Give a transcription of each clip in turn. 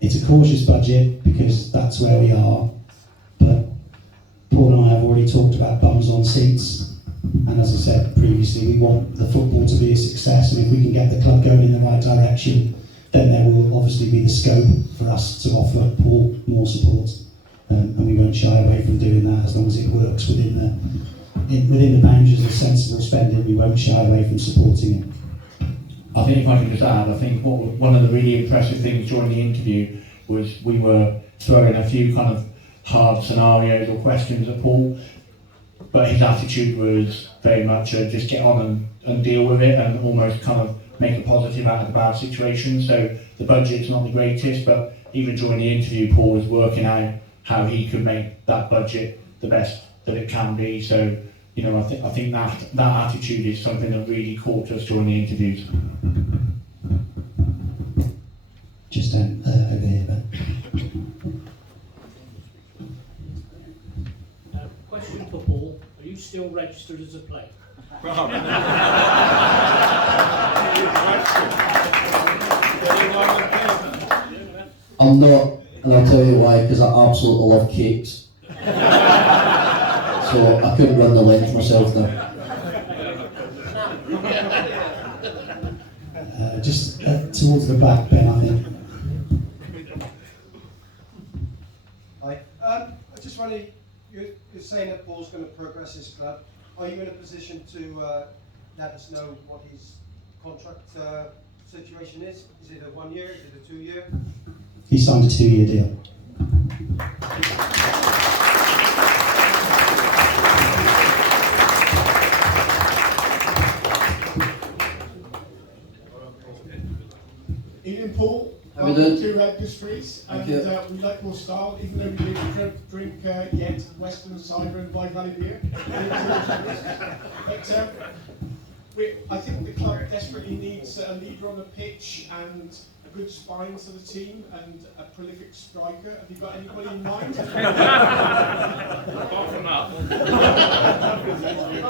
it's a cautious budget because that's where we are, but Paul and I have already talked about bums on seats, and as I said previously, we want the football to be a success, and if we can get the club going in the right direction, then there will obviously be the scope for us to offer Paul more support, and we won't shy away from doing that as long as it works within the boundaries of sensible spending. We won't shy away from supporting it. I think if I can just add, I think one of the really impressive things during the interview was we were throwing a few kind of hard scenarios or questions at Paul, but his attitude was very much just get on and deal with it and almost kind of make a positive out of the bad situation. So the budget's not the greatest, but even during the interview, Paul was working out how he could make that budget the best that it can be. So, you know, I think that attitude is something that really caught us during the interviews. Just over here, Ben. Question for Paul: are you still registered as a player? I'm not, and I'll tell you why, because I absolutely love cakes. So I couldn't run the length myself now. Just towards the back, Ben, I think. Hi. I just wondering, you're saying that Paul's going to progress his club. Are you in a position to let us know what his contract situation is? Is it a 1 year? Is it a 2 year? He signed a 2-year deal. Evening, Paul. How we doing? To Distries, and we like your style, even though we didn't drink yet Western cider and Wye Valley beer. But I think the club desperately needs a leader on the pitch and a good spine to the team and a prolific striker. Have you got anybody in mind? Apart from that.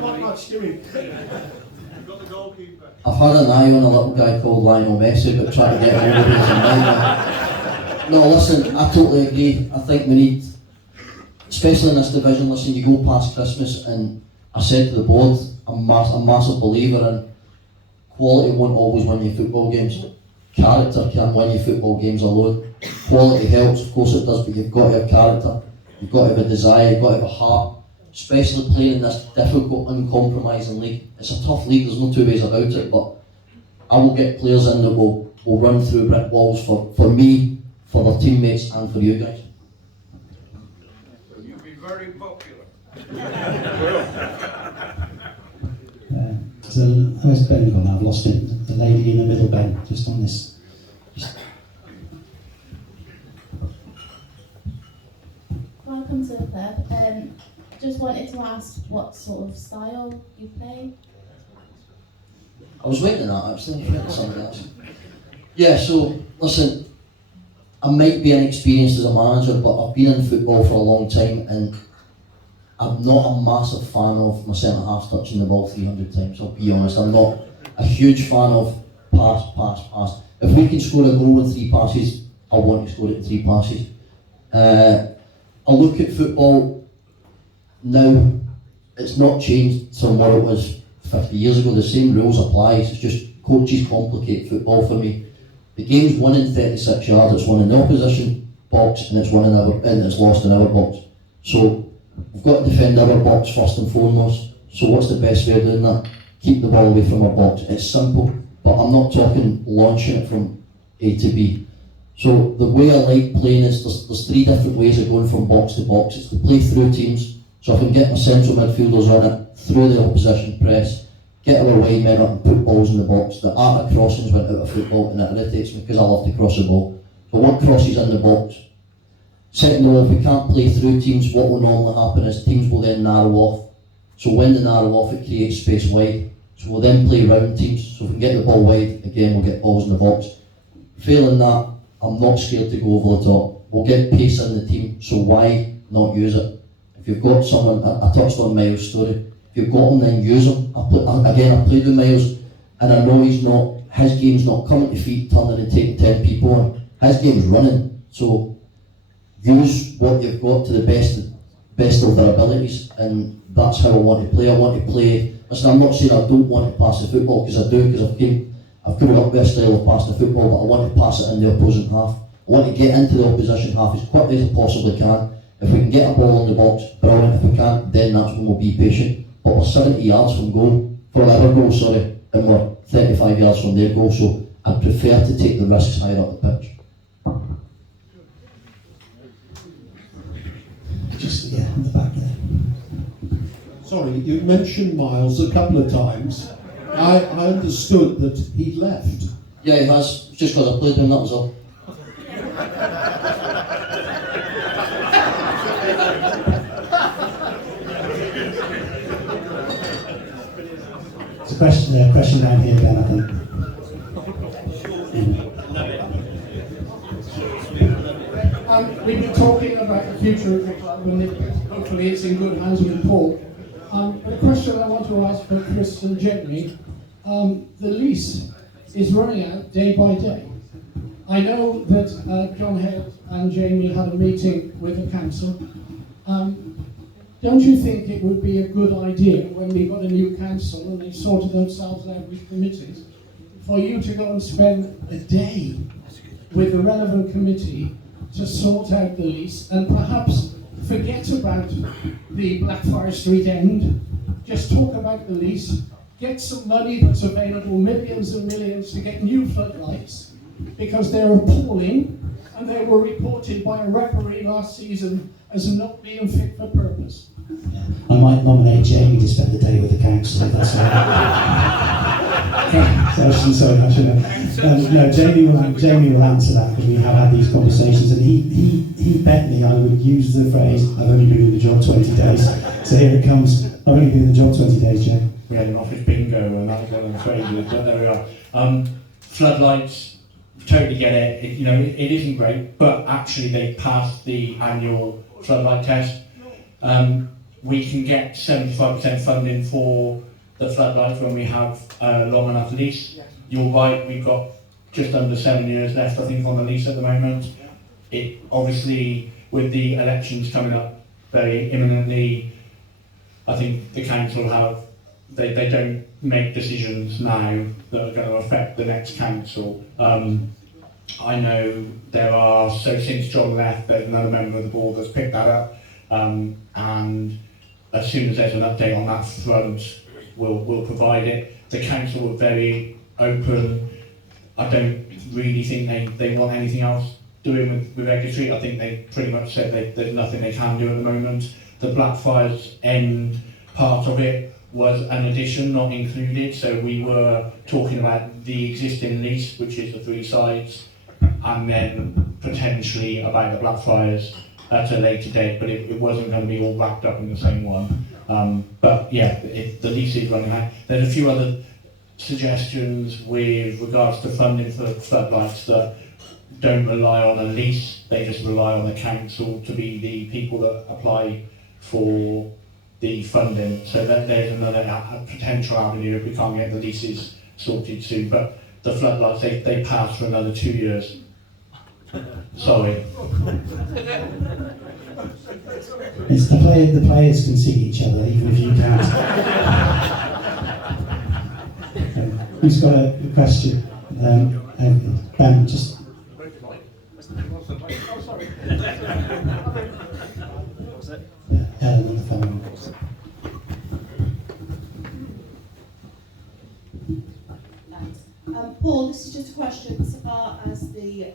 Not much, do we? You've got the goalkeeper. I've had an eye on a little guy called Lionel Messi, but trying to get hold of him is a nightmare. No, listen, I totally agree. I think we need, especially in this division, listen, you go past Christmas, and I said to the board, I'm a massive believer in quality won't always win you football games. Character can win you football games alone. Quality helps, of course it does, but you've got to have character. You've got to have a desire, you've got to have a heart. Especially playing in this difficult, uncompromising league. It's a tough league, there's no two ways about it, but I will get players in that will run through brick walls for me, for their teammates, and for you guys. You've been very popular. So where's Ben gone? I've lost him. The lady in the middle, Ben, just on this. Welcome to the club. Just wanted to ask what sort of style you play. I was waiting on that actually, something else. Yeah, so listen, I might be inexperienced as a manager, but I've been in football for a long time, and I'm not a massive fan of my centre half touching the ball 300 times, I'll be honest. I'm not a huge fan of pass. If we can score a goal in 3 passes, I want to score it in 3 passes. I look at football now, it's not changed from what it was 50 years ago. The same rules apply. It's just coaches complicate football for me. The game's won in 36 yards, it's won in the opposition box, and it's won and it's lost in our box. So we've got to defend our box first and foremost. So what's the best way of doing that? Keep the ball away from our box. It's simple, but I'm not talking launching it from A to B. So the way I like playing is there's 3 different ways of going from box to box. It's to play through teams. So I can get my central midfielders on it, through the opposition press, get our wide men up and put balls in the box. The art of crossings went out of football, and it irritates me because I love to cross the ball. So I want crosses in the box. Second of all, if we can't play through teams, what will normally happen is teams will then narrow off. So when they narrow off, it creates space wide. So we'll then play round teams. So if we can get the ball wide, again we'll get balls in the box. Failing that, I'm not scared to go over the top. We'll get pace in the team, so why not use it? If you've got someone, I touched on Miles' story, if you've got him, then use him. I played with Miles, and I know his game's not coming to feet, turning and taking 10 people on. his game's running. So use what you've got to the best of their abilities, and that's how I want to play. I want to play. Listen, I'm not saying I don't want to pass the football, because I do, because I've grown up with a style of passing the football, but I want to pass it in the opposing half. I want to get into the opposition half as quickly as I possibly can. If we can get a ball in the box, brilliant. If we can't, then that's when we'll be patient. But we're 70 yards from our goal, and we're 35 yards from their goal, so I prefer to take the risks higher up the pitch. Just, yeah, in the back there. Sorry, you mentioned Miles a couple of times. I understood that he'd left. Yeah, he has. It's just because I played him, that was all. It's a question down here, Ben, I think. We've been talking about the future of the club, and hopefully it's in good hands with Paul. The question I want to ask for Chris and Jamie, the lease is running out day by day. I know that John Head and Jamie had a meeting with the council. Don't you think it would be a good idea, when we got a new council and they sorted themselves out with committees, for you to go and spend a day with the relevant committee to sort out the lease, and perhaps forget about the Blackfriars Street end, just talk about the lease, get some money that's available, millions and millions, to get new floodlights, because they're appalling, and they were reported by a referee last season as not being fit for purpose. Yeah. I might nominate Jamie to spend the day with the council, if that's all right. Sorry, I shouldn't. No, Jamie will answer that, because we have had these conversations, and he bet me I would use the phrase, I've only been in the job 20 days. So here it comes. I've only been in the job 20 days, Jamie. We had an office bingo, and that was one of the phrases, but there we are. Floodlights, totally get it. It isn't great, but actually they passed the annual floodlight test. We can get 75% funding for the floodlights when we have a long enough lease. You're right, we've got just under 7 years left, I think, on the lease at the moment. It obviously, with the elections coming up very imminently, I think the council they don't make decisions now that are going to affect the next council. I know since John left, there's another member of the board that's picked that up, and as soon as there's an update on that front, we'll provide it. The council were very open. I don't really think they want anything else doing with Edgar Street. I think they pretty much said there's nothing they can do at the moment. The Blackfriars end part of it was an addition, not included, so we were talking about the existing lease, which is the 3 sides, and then potentially about the Blackfriars at a later date, but it wasn't going to be all wrapped up in the same one. But yeah, the lease is running out. There's a few other suggestions with regards to funding for floodlights that don't rely on a lease, they just rely on the council to be the people that apply for the funding. So that there's another potential avenue if we can't get the leases sorted soon. But the floodlights, they pass for another 2 years. Sorry. It's the players can see each other, even if you can't. Who's got a question? Ben, just. Ellen on the phone. Paul, this is just a question so far as the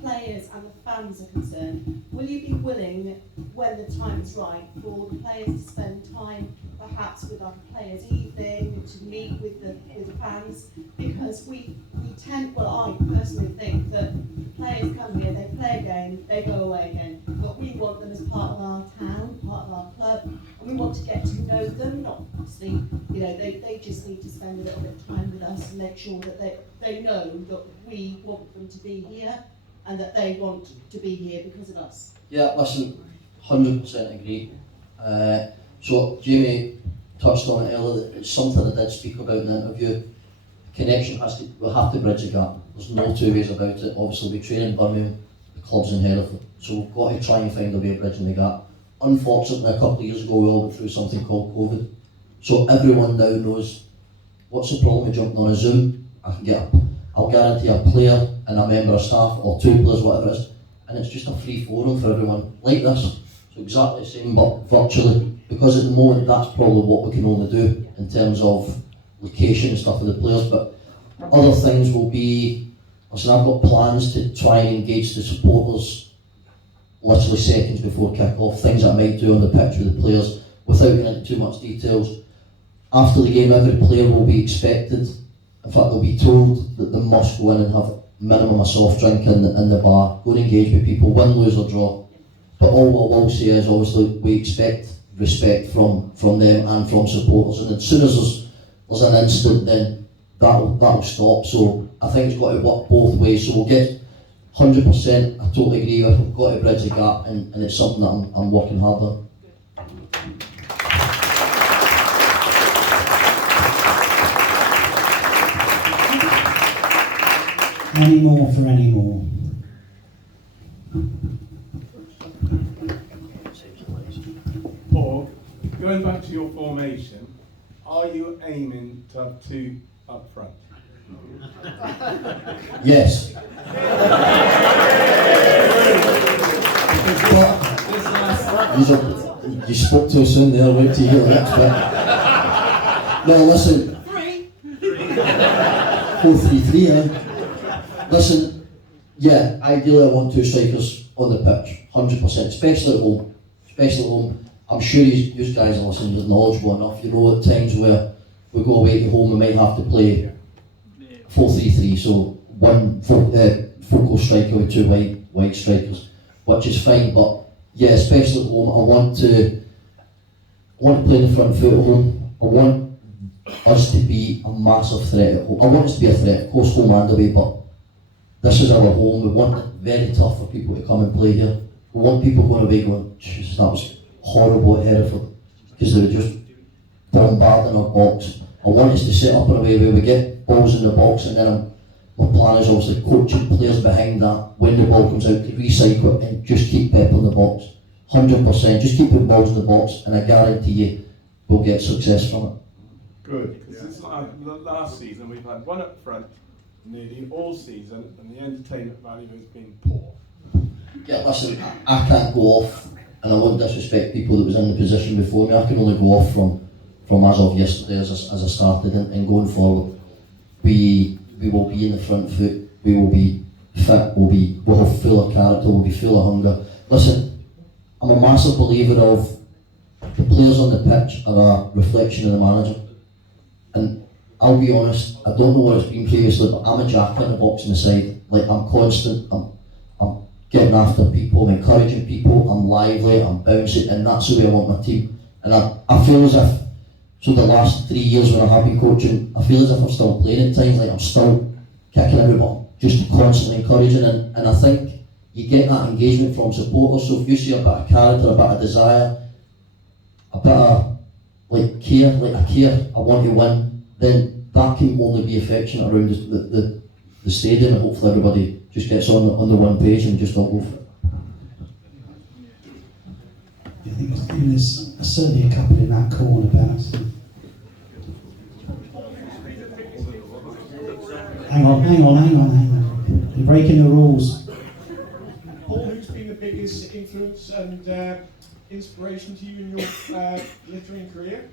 players and the fans are concerned. Will you be willing, when the time is right, for the players to spend time perhaps with our players' evening, to meet with the fans? Because we tend, well, I personally think that players come here, they play a game, they go away again. But we want them as part of our town, part of our club, and we want to get to know them, not obviously, they just need to spend a little bit of time with us and make sure that they know that we want them to be here and that they want to be here because of us. Yeah, listen, 100% agree. So Jamie touched on it earlier, that it's something I did speak about in the interview. Connection we'll have to bridge the gap. There's no two ways about it. Obviously, we train in Birmingham, the club's in Hereford, so we've got to try and find a way of bridging the gap. Unfortunately, a couple of years ago, we all went through something called COVID, so everyone now knows what's the problem with jumping on a Zoom. I'll guarantee a player and a member of staff, or two players, whatever it is, and it's just a free forum for everyone, like this. So exactly the same, but virtually, because at the moment that's probably what we can only do in terms of location and stuff for the players, but other things will be, I've got plans to try and engage the supporters literally seconds before kick-off, things that I might do on the pitch with the players, without getting into too much details. After the game, every player will be expected, in fact they'll be told that they must go in and have minimum a soft drink in the bar, go and engage with people, win, lose or draw. But all I will say is obviously we expect respect from them and from supporters, and as soon as there's an incident, then that'll stop. So I think it's got to work both ways. So we'll get 100%, I totally agree with, we've got to bridge the gap, and it's something that I'm working hard on. Any more for any more? Paul, going back to your formation, are you aiming to have two up front? Yes. You spoke too soon there, wait till you hear the next bit. No, listen. 4-3-3, eh? Listen, yeah, ideally I want two strikers on the pitch, 100%, especially at home. I'm sure you guys are listening, you're knowledgeable enough. You know at times where we go away to home, we might have to play 4-3-3, so one focal striker with two wide strikers, which is fine. But yeah, especially at home, I want to play in the front foot at home. I want us to be a massive threat at home. I want us to be a threat, of course, home and away, but this is our home. We want it very tough for people to come and play here. We want people going away going, Jesus, that was horrible at Hereford, because they were just bombarding our box. I want us to set up in a way where we get balls in the box, and then my plan is obviously coaching players behind that, when the ball comes out, to recycle it and just keep Pep in the box. 100%, just keep putting balls in the box, and I guarantee you we'll get success from it. Good, because it's like last season we've had one up front nearly all season, and the entertainment value has been poor. Yeah, listen, I can't go off, and I won't disrespect people that was in the position before me. I can only go off from as of yesterday, as I started, and going forward, we will be in the front foot, we will be fit, we'll have full of character, we'll be full of hunger. Listen, I'm a massive believer of the players on the pitch are a reflection of the manager, and I'll be honest, I don't know what it's been previously, but I'm a jacker in the box on the side. Like, I'm constant, I'm getting after people, I'm encouraging people, I'm lively, I'm bouncing, and that's the way I want my team. And I feel as if, so the last 3 years when I have been coaching, I feel as if I'm still playing at times, like I'm still kicking everybody, just constantly encouraging, and I think you get that engagement from supporters. So if you see a bit of character, a bit of desire, a bit of care, I want to win, then that can only be affectionate around the stadium, and hopefully everybody just gets on the one page and just all go for it. I think there's certainly a couple in that corner, Bennett. Hang on. You're breaking the rules. Paul, who's been the biggest influence and inspiration to you in your littering career?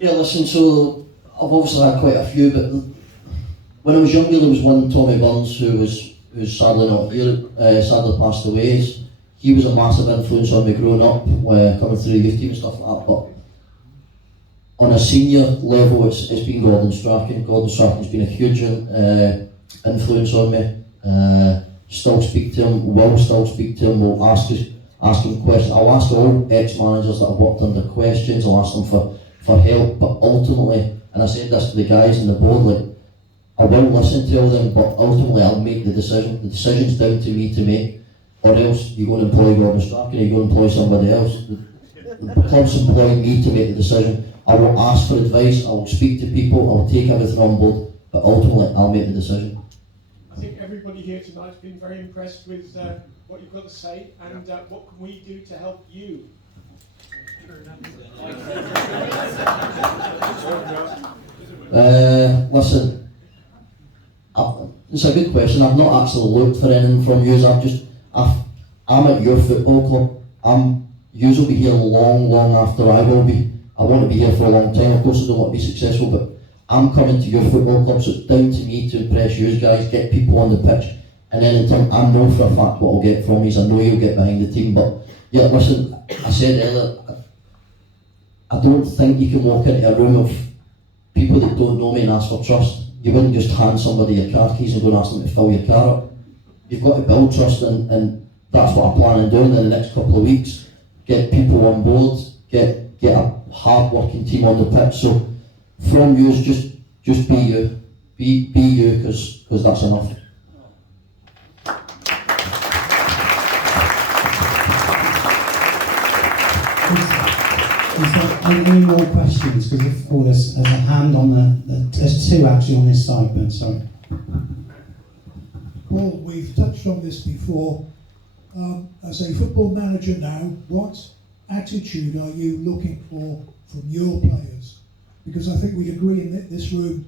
Yeah, listen, so I've obviously had quite a few, but when I was younger there was one, Tommy Burns, who's sadly not here, sadly passed away. He was a massive influence on me growing up, coming through the youth team and stuff like that. But on a senior level, it's been Gordon Strachan. Gordon Strachan's been a huge influence on me. Still speak to him, will still speak to him, will ask him questions. I'll ask all ex-managers that I've worked under questions, I'll ask them for help, but ultimately, and I said this to the guys in the board, like, I will listen to all them, but ultimately I'll make the decision. The decision's down to me to make, or else you're going to employ Gordon Strachan, you're going to employ somebody else. The club's employing me to make the decision. I will ask for advice, I will speak to people, I will take everything on board, But ultimately, I'll make the decision. I think everybody here tonight's been very impressed with what you've got to say, and what can we do to help you? Listen, it's a good question. I've not actually looked for anything from you. I'm at your football club. Yous will be here long after I will be. I want to be here for a long time. Of course, I don't want to be successful, but I'm coming to your football club, so it's down to me to impress you guys, get people on the pitch, and then in turn, I know for a fact what I'll get from you. I know you'll get behind the team. But yeah, listen, I said earlier, I don't think you can walk into a room of people that don't know me and ask for trust. You wouldn't just hand somebody your car keys and go and ask them to fill your car up. You've got to build trust, and that's what I plan on doing in the next couple of weeks. Get people on board, get a hard-working team on the pitch. So from you, just be you. Be you, because that's enough. Is there any more questions? Because there's a hand on there's two actually on this side, Ben, sorry. Well, we've touched on this before. As a football manager now, what attitude are you looking for from your players? Because I think we agree in this room,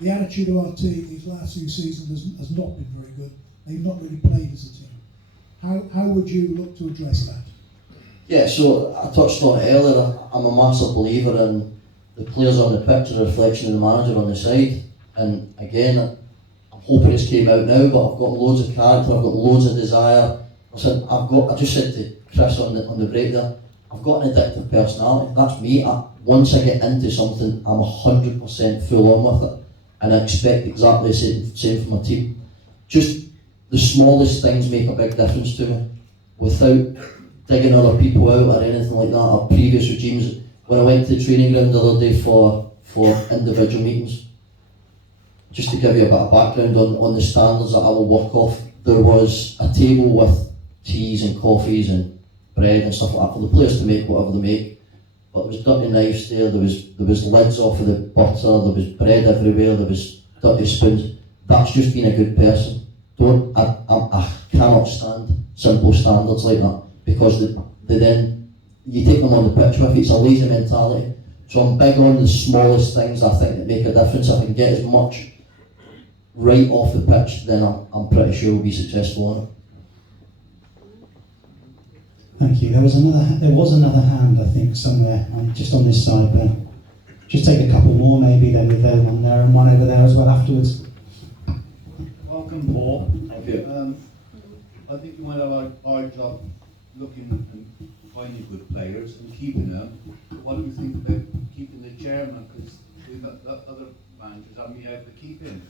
the attitude of our team these last few seasons has not been very good. They've not really played as a team. How would you look to address that? Yeah, so I touched on it earlier. I'm a massive believer in the players on the pitch are a reflection of the manager on the side. And again, I'm hoping it's came out now, but I've got loads of character, I've got loads of desire. Listen, I just said to Chris on the break there, I've got an addictive personality. That's me. Once I get into something, I'm 100% full on with it, and I expect exactly the same from my team. Just the smallest things make a big difference to me, without digging other people out or anything like that, or previous regimes. When I went to the training ground the other day for individual meetings, just to give you a bit of background on the standards that I will work off, there was a table with teas and coffees and bread and stuff like that for the players to make whatever they make. But there was dirty knives there was lids off of the butter, there was bread everywhere, there was dirty spoons. That's just being a good person. I cannot stand simple standards like that, because they then, you take them on the pitch with you, it's a lazy mentality. So I'm big on the smallest things I think that make a difference. If I can get as much right off the pitch, then I'm pretty sure we'll be successful on it. Thank you. There was another hand, I think, somewhere, just on this side, Ben. Just take a couple more, maybe, then with them on there and one over there as well afterwards. Welcome, Paul. Thank you. I think you might have a hard job looking and finding good players and keeping them. What do you think about keeping the chairman? Because we've got other managers on me out to keep him.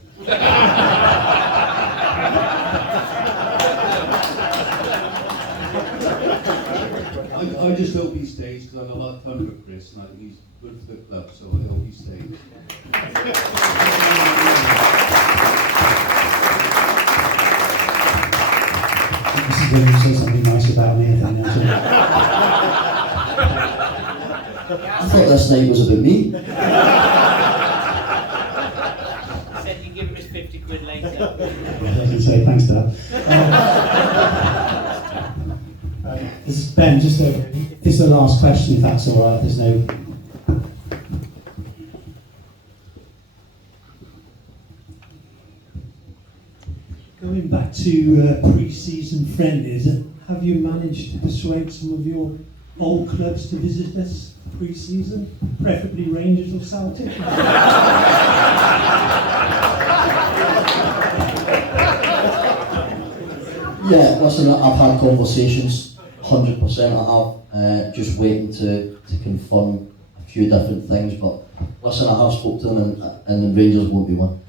I just hope he stays, because I have a lot of fun with Chris and I think he's good for the club, so I hope he stays. This is when you say something nice about me, I think. I thought this night was about me. Said you give him his 50 quid later. I doesn't say thanks, Dad. This is Ben, this is the last question, if that's all right. There's no. Going back to pre-season friendlies, have you managed to persuade some of your old clubs to visit us pre-season, preferably Rangers or Celtic? Yeah, listen, I've had conversations, 100% I have, just waiting to confirm a few different things, but listen, I have spoke to them and the Rangers won't be one.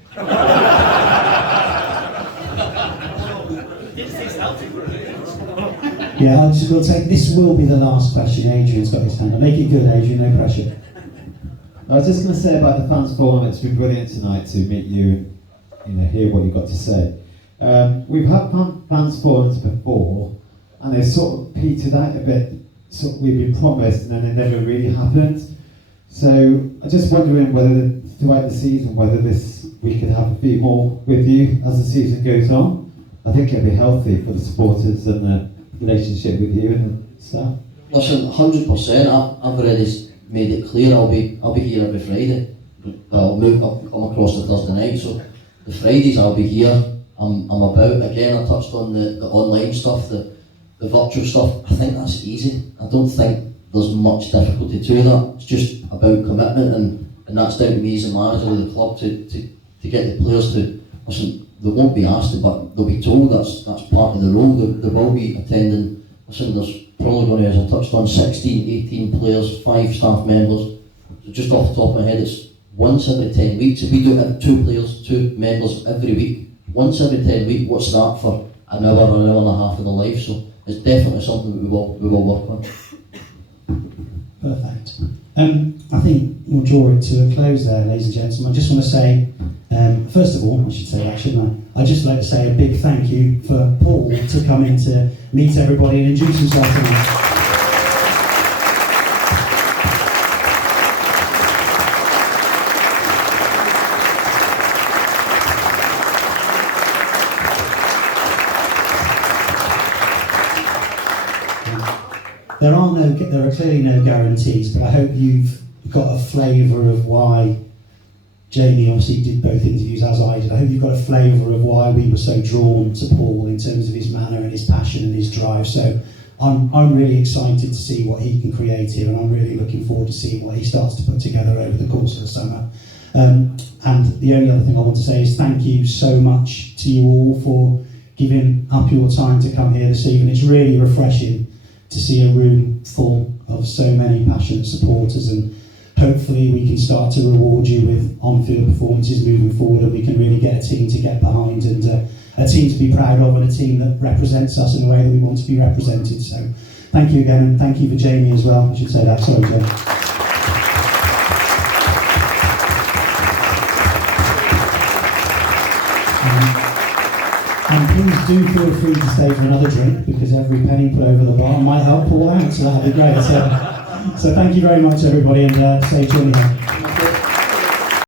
Yeah, we'll take, this will be the last question. Adrian's got his hand. Make it good, Adrian, no pressure. I was just going to say about the fans forum, it's been brilliant tonight to meet you and hear what you've got to say. We've had fans forums before, and they sort of petered out a bit. We've been promised, and then it never really happened. So I'm just wondering whether throughout the season, whether this we could have a few more with you as the season goes on. I think it'll be healthy for the supporters and the relationship with you and the staff. Listen, 100%. I've already made it clear. I'll be here every Friday. I'll come across the Thursday night. So the Fridays I'll be here. I'm about. Again, I touched on the online stuff, the virtual stuff. I think that's easy. I don't think there's much difficulty to that. It's just about commitment, and that's down to me as a manager of the club to get the players to listen. They won't be asked, but they'll be told that's part of the role. They will be attending. Listen, there's probably going to, as I touched on, 16, 18 players, 5 staff members. So just off the top of my head, it's once every 10 weeks. If we do it 2 players, 2 members every week, once every 10 weeks, what's that for an hour and a half of their life? So it's definitely something that we will work on. Perfect. I think we'll draw it to a close there, ladies and gentlemen. I just want to say, first of all, I should say that, shouldn't I? I'd just like to say a big thank you for Paul to come in to meet everybody and introduce himself tonight. There are clearly no guarantees, but I hope you've got a flavour of why Jamie obviously did both interviews as I did. I hope you've got a flavour of why we were so drawn to Paul in terms of his manner and his passion and his drive. So I'm really excited to see what he can create here, and I'm really looking forward to seeing what he starts to put together over the course of the summer. And the only other thing I want to say is thank you so much to you all for giving up your time to come here this evening. It's really refreshing to see a room full of so many passionate supporters, and hopefully we can start to reward you with on-field performances moving forward, and we can really get a team to get behind, and a team to be proud of, and a team that represents us in the way that we want to be represented. So thank you again, and thank you for Jamie as well. I should say that, sorry Jamie. And please do feel free to stay for another drink, because every penny put over the bar might help Paul out, so that'd be great. So thank you very much everybody, and safe journey home.